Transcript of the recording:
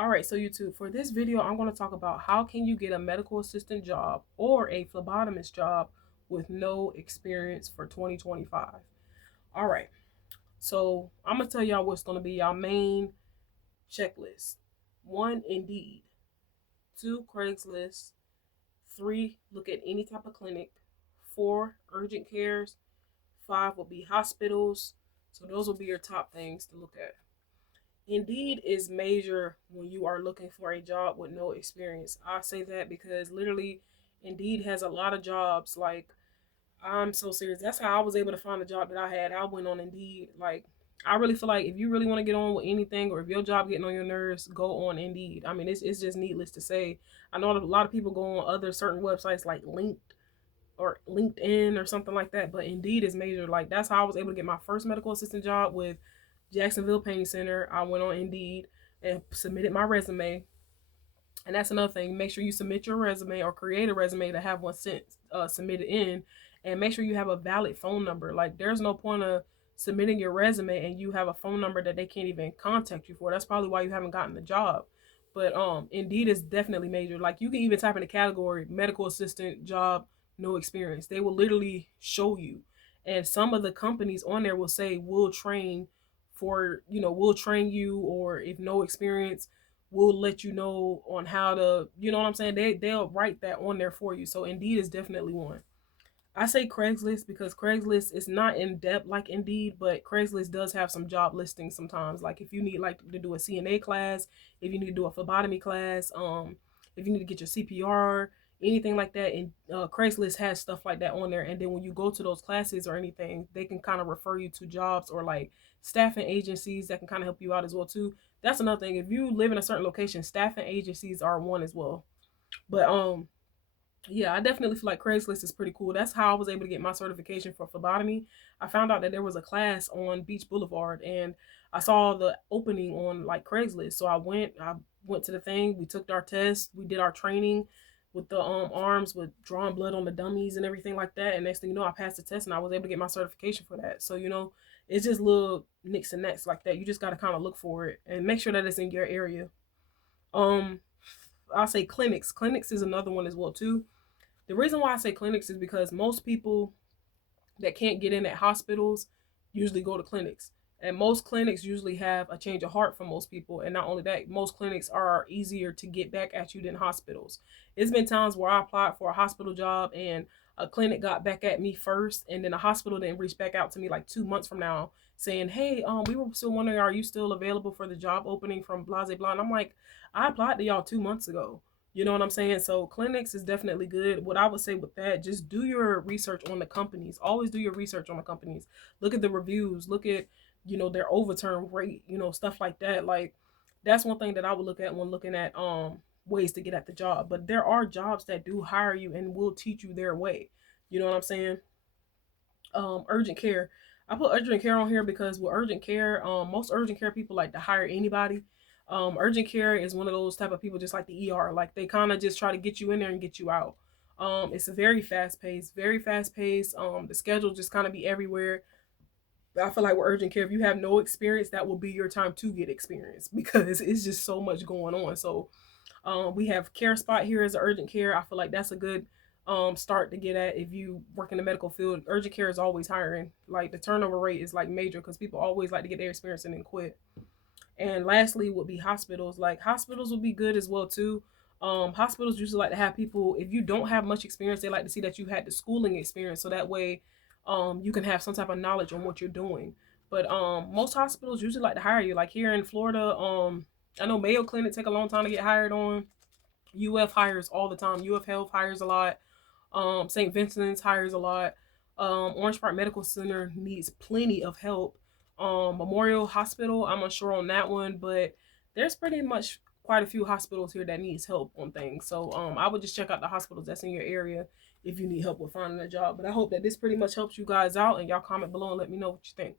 All right, so YouTube, for this video, I'm going to talk about how can you get a medical assistant job or a phlebotomist job with no experience for 2025. All right, so I'm going to tell y'all what's going to be y'all main checklist. 1, Indeed. 2, Craigslist. 3, look at any type of clinic. 4, urgent cares. 5 will be hospitals. So those will be your top things to look at. Indeed is major when you are looking for a job with no experience. I say that because literally Indeed has a lot of jobs. Like, I'm so serious. That's how I was able to find the job that I had. I went on Indeed. Like, I really feel like if you really want to get on with anything, or if your job getting on your nerves, go on Indeed. I mean, it's just needless to say. I know a lot of people go on other certain websites like LinkedIn or something like that, but Indeed is major. Like, that's how I was able to get my first medical assistant job with Jacksonville Pain Center. I went on Indeed and submitted my resume. And that's another thing. Make sure you submit your resume or create a resume to have one submitted in, and make sure you have a valid phone number. Like, there's no point of submitting your resume and you have a phone number that they can't even contact you for. That's probably why you haven't gotten the job. But Indeed is definitely major. Like, you can even type in the category medical assistant job, no experience. They will literally show you. And some of the companies on there will say we'll train we'll train you, or if no experience, we'll let you know on how to, you know what I'm saying? They'll write that on there for you. So Indeed is definitely one. I say Craigslist because Craigslist is not in depth like Indeed, but Craigslist does have some job listings sometimes. Like, if you need like to do a CNA class, if you need to do a phlebotomy class, if you need to get your CPR, anything like that, and Craigslist has stuff like that on there. And then when you go to those classes or anything, they can kind of refer you to jobs or like staffing agencies that can kind of help you out as well too. That's another thing. If you live in a certain location, staffing agencies are one as well. But yeah, I definitely feel like Craigslist is pretty cool. That's how I was able to get my certification for phlebotomy. I found out that there was a class on Beach Boulevard, and I saw the opening on like Craigslist. So I went to the thing, we took our test, we did our training with the arms with drawing blood on the dummies and everything like that. And next thing you know, I passed the test and I was able to get my certification for that. So, it's just little nicks and necks like that. You just gotta kind of look for it and make sure that it's in your area. Um I'll say clinics. Clinics is another one as well too. The reason why I say clinics is because most people that can't get in at hospitals usually go to clinics. And most clinics usually have a change of heart for most people. And not only that, most clinics are easier to get back at you than hospitals. It's been times where I applied for a hospital job and a clinic got back at me first, and then a hospital didn't reach back out to me like 2 months from now saying, hey, we were still wondering, are you still available for the job opening from blah blah blah? And I'm like, I applied to y'all 2 months ago. You know what I'm saying? So clinics is definitely good. What I would say with that, just do your research on the companies. Always do your research on the companies. Look at the reviews. Look at, their overturn rate, stuff like that. Like, that's one thing that I would look at when looking at ways to get at the job. But there are jobs that do hire you and will teach you their way. You know what I'm saying? Urgent care. I put urgent care on here because with urgent care, most urgent care people like to hire anybody. Urgent care is one of those type of people just like the ER. Like, they kind of just try to get you in there and get you out. It's a very fast paced, very fast paced. The schedule just kind of be everywhere. But I feel like with urgent care, if you have no experience, that will be your time to get experience because it's just so much going on. So we have Care Spot here as an urgent care. I feel like that's a good start to get at if you work in the medical field. Urgent care is always hiring. Like, the turnover rate is like major because people always like to get their experience and then quit. And lastly would be hospitals. Like, hospitals would be good as well too. Hospitals usually like to have people, if you don't have much experience, they like to see that you had the schooling experience, so that way you can have some type of knowledge on what you're doing. But most hospitals usually like to hire you. Like, here in Florida, I know Mayo Clinic take a long time to get hired on. UF hires all the time. UF Health hires a lot. St. Vincent's hires a lot. Orange Park Medical Center needs plenty of help. Memorial Hospital, I'm unsure on that one, but there's pretty much quite a few hospitals here that needs help on things. So I would just check out the hospitals that's in your area if you need help with finding a job. But I hope that this pretty much helps you guys out, and y'all comment below and let me know what you think.